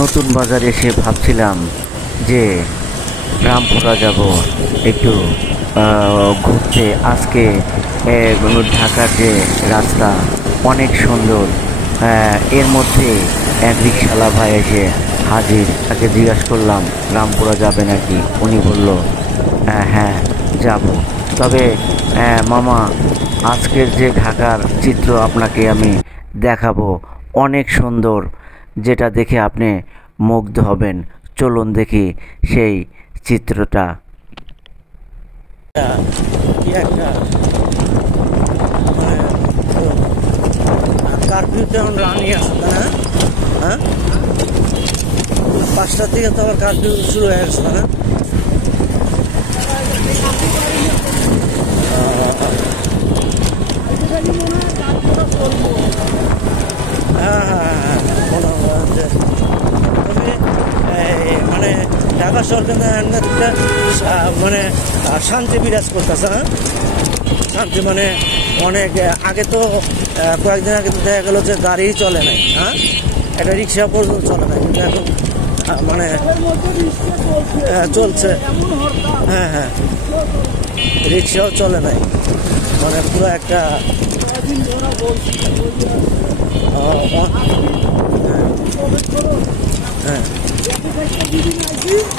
নতুন বাজারে এসে ভাবছিলাম যে রামপুরা যাব একটু ঘুরতে। আজকে ঢাকার যে রাস্তা অনেক সুন্দর। এর মধ্যে এক রিক্সাওয়ালা ভাই এসে হাজির। তাকে জিজ্ঞাসা করলাম রামপুরা যাবে নাকি? উনি বলল হ্যাঁ যাব। তবে মামা, আজকের যে ঢাকার চিত্র আপনাকে আমি দেখাবো, অনেক সুন্দর, যেটা দেখে আপনি মুগ্ধ হবেন। চলুন দেখি সেই চিত্রটা। কারফিউ তেমন রানি আছে না? হ্যাঁ, 5টার থেকে তো আবার কারফিউ শুরু হয়ে গেছে না? মানে ঢাকা সরকার মানে শান্তি বিরাজ করতেছে। হ্যাঁ, শান্তি মানে অনেক আগে তো কয়েকদিন আগে তো দেখা গেল যে গাড়ি চলে নাই। হ্যাঁ, একটা রিক্সা পর্যন্ত চলে নাই, কিন্তু এখন মানে চলছে। হ্যাঁ হ্যাঁ, রিক্সাও চলে নাই, মানে পুরো একটা হ্যাঁ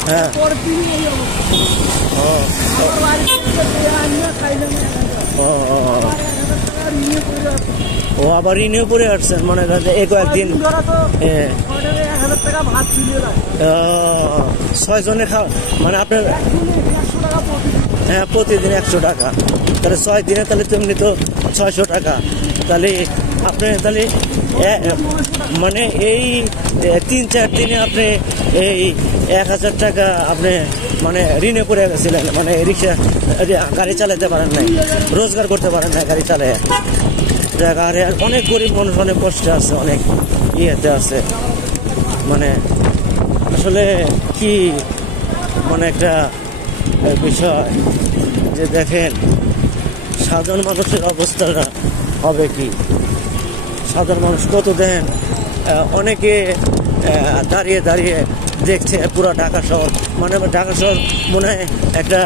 হ্যাঁ ও আবার রিনিউ করে আসছেন, মানে এই কয়েকদিন 6 জনে খাওয়া, মানে আপনার হ্যাঁ প্রতিদিন 100 টাকা, তাহলে 6 দিনে তাহলে তেমনি তো 600 টাকা। তাহলে আপনি তাহলে মানে এই 3-4 দিনে আপনি এই 1000 টাকা আপনি মানে ঋণে পড়ে গেছিলেন, মানে রিক্সা গাড়ি চালাতে পারেন নাই, রোজগার করতে পারেন না গাড়ি চালায়। আর অনেক গরিব মানুষ অনেক কষ্টে আছে, অনেক ইয়েতে আছে। মানে আসলে কি মানে একটা বিষয় যে দেখেন সাধারণ মানুষের অবস্থাটা হবে কি। সাধারণ মানুষ কত দেন, অনেকে দাঁড়িয়ে দাঁড়িয়ে দেখছে পুরো ঢাকা শহর, মানে ঢাকা শহর মনে হয় একটা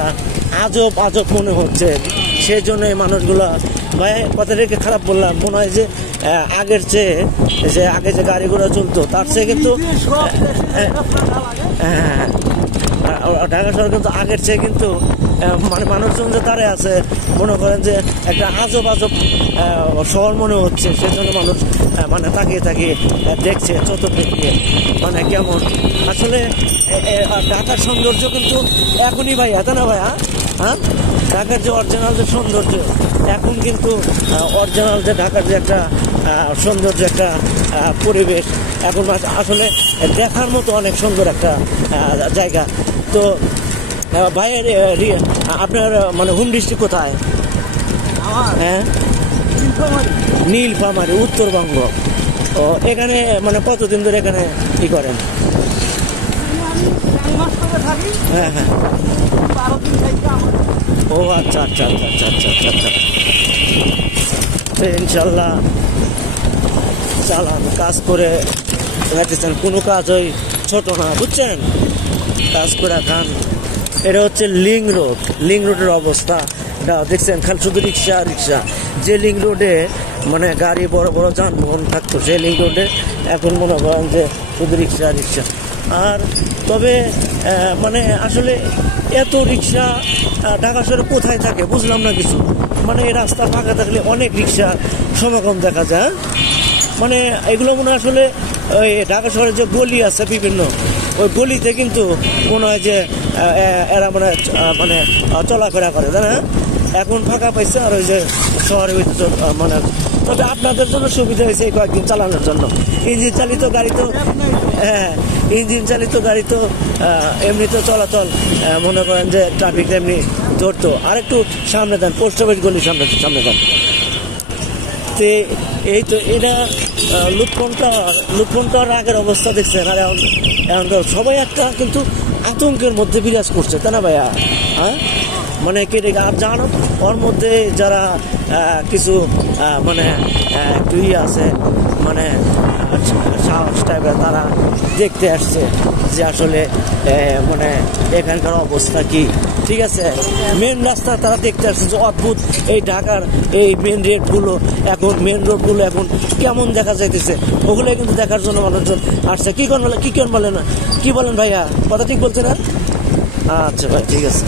আজব আজব মনে হচ্ছে। সেই জন্য এই মানুষগুলা, ভাই কথা রেখে খারাপ বললাম, মনে হয় যে আগের চেয়ে যে আগে যে গাড়ি ঘোড়া চলতো তার চেয়ে কিন্তু ঢাকা শহর কিন্তু আগের চেয়ে কিন্তু মানে মানুষজন যে দাঁড়িয়ে আছে, মনে করেন যে একটা আজব আজব শহর মনে হচ্ছে। সেজন্য মানুষ মানে তাকিয়ে তাকিয়ে দেখছে চতুর্দিকে, মানে কেমন আসলে ঢাকার সৌন্দর্য কিন্তু এখনই ভাইয়া, তাই না ভাইয়া? হ্যাঁ, ঢাকার যে অরিজিনাল যে সৌন্দর্য এখন কিন্তু অরিজিনাল যে ঢাকার যে একটা সৌন্দর্য, একটা পরিবেশ এখন আসলে দেখার মতো অনেক সুন্দর একটা জায়গা। তো ভাইয়ের আপনার মানে হোম ডিস্ট্রিক্ট কোথায়? হ্যাঁ, নীলফামারী, উত্তরবঙ্গ। ও এখানে মানে কতদিন ধরে এখানে কি করেন? হ্যাঁ হ্যাঁ, ও আচ্ছা আচ্ছা আচ্ছা আচ্ছা আচ্ছা আচ্ছা আচ্ছা। ইনশাল্লাহ চালান, কাজ করে রাখতেছেন, কোনো কাজ ওই ছোট না, বুঝছেন? কাজ করে খান। এটা হচ্ছে লিং রোড। লিং রোডের অবস্থা দেখছেন, খান শুধু রিক্সা রিক্সা। যে লিং রোডে মানে গাড়ি বড় বড় যানবাহন থাকতো, সেই লিং রোডে এখন মনে করেন যে শুধু রিক্সা রিক্সা। আর তবে মানে আসলে এত রিক্সা ঢাকা শহরে কোথায় থাকে বুঝলাম না কিছু। মানে এই রাস্তা ফাঁকা থাকলে অনেক রিক্সা সমাগম দেখা যায়। মানে এগুলো মনে হয় আসলে ওই ঢাকা শহরে যে গলি আছে বিভিন্ন, ওই গলিতে কিন্তু মনে হয় যে এরা মানে মানে চলাফেরা করে, তাই না? এখন ফাঁকা পাইছে, আর ওই যে শহরে মানে তবে আপনাদের জন্য সুবিধা হয়েছে এই কয়েকদিন চালানোর জন্য। ইঞ্জিন চালিত গাড়ি তো হ্যাঁ, ইঞ্জিন চালিত গাড়ি তো এমনিতে চলাচল মনে করেন যে ট্রাফিক এমনি ধরতো। আর একটু সামনে দেন, পোস্ট অফিস গলির সামনে সামনে দেন। তো এই তো এটা লুৎফন্টার আগের অবস্থা দেখছেন। আর এখন তো সবাই একটা কিন্তু আতঙ্কের মধ্যে বিরাজ করছে, তাই না ভাইয়া? হ্যাঁ, মানে কেটে আর জানো ওর মধ্যে যারা কিছু মানে একটু আছে, মানে হাউস টাইপের তারা দেখতে আসছে যে আসলে মানে এখানকার অবস্থা কি। ঠিক আছে, মেন রাস্তা তারা দেখতে আসছে যে অদ্ভুত এই ঢাকার এই মেন রোডগুলো এখন কেমন দেখা যাইতেছে, ওগুলো কিন্তু দেখার জন্য মানুষজন আসছে। কি বলেন ভাইয়া, কথা ঠিক বলছে না? আচ্ছা ভাই, ঠিক আছে।